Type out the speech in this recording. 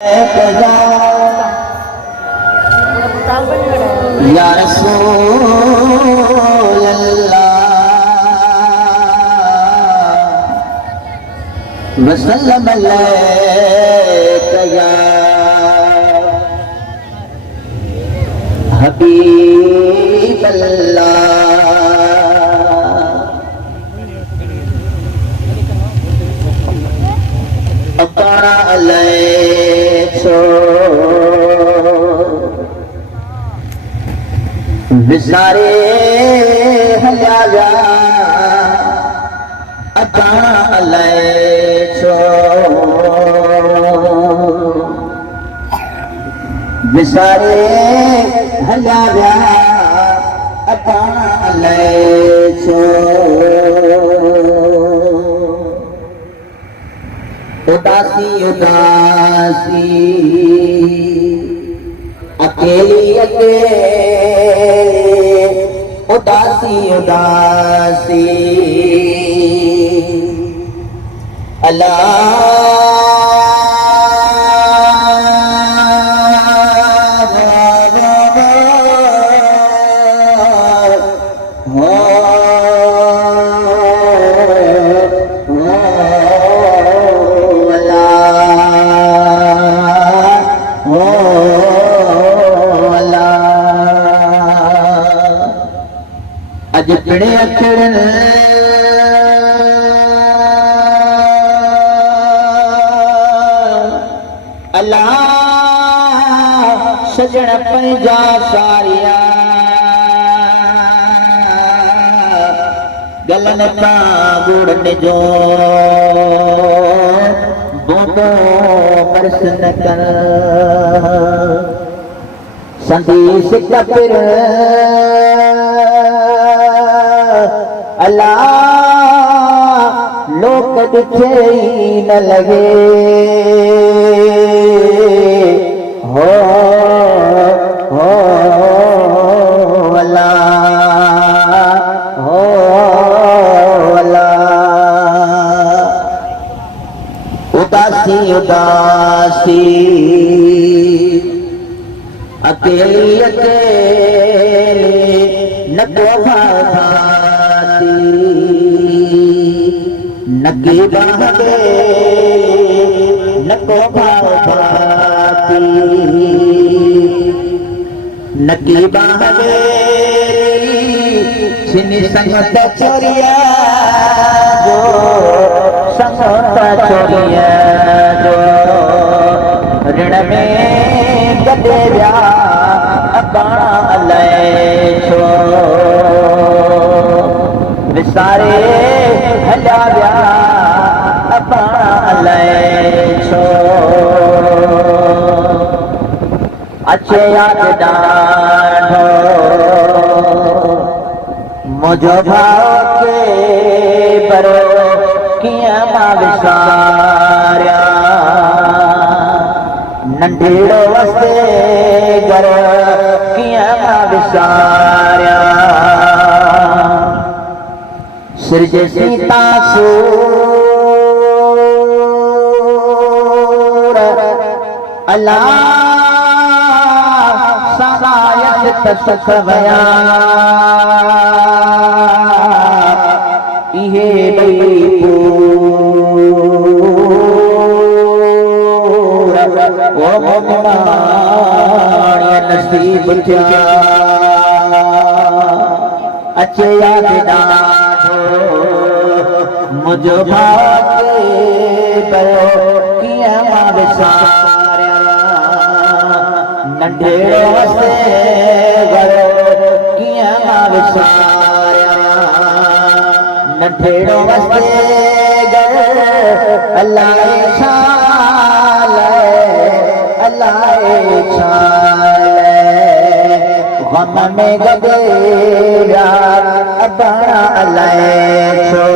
या रसूल अल्लाह वसल्लम अलैका या हबीब अल्लाह। अब्बाना अलैको विसारे हलाया अब्बाना अलैको विसारे हलाया अब्बाना अलैको। उदासी उदासी अकेली अकेली उदासी उदासी अज पिणे अखड़न अल्लाह सजण पंजा सारिया गलन पा गुड़न जो बोबो परसन कर संदेश कपिर अल्लाह लोक दिखे न लगे हो अल्लाह हो अल्लाह। उदासी उदासी अकेली अकेली न को भाती नकी बहगे न को भाती नकी बहगे छिनी संगत छोरिया जो संगत छोरिया जो ऋण में गदे व्या अब्बाना अलैको विसारे हल्या व्या अब्बाना अलैको। अच्छे याद डाढो मुझो भाव के बरो किया मां विसारिया नंढेड़ो वस्ते घर किया मां विसारिया सिरजे सीता सूर अल्लाह सदायत तसवया इहे बई ओ मोमिनाणिया नसीब थिया अचे याद डाढो मुझो भाव के पयो कीअं मां विसारिया नंढेड़ो वसे घर कीअं मां विसारिया नंढेड़ो वसे घर अल्लाह गम में गदे अब्बाना अलैको।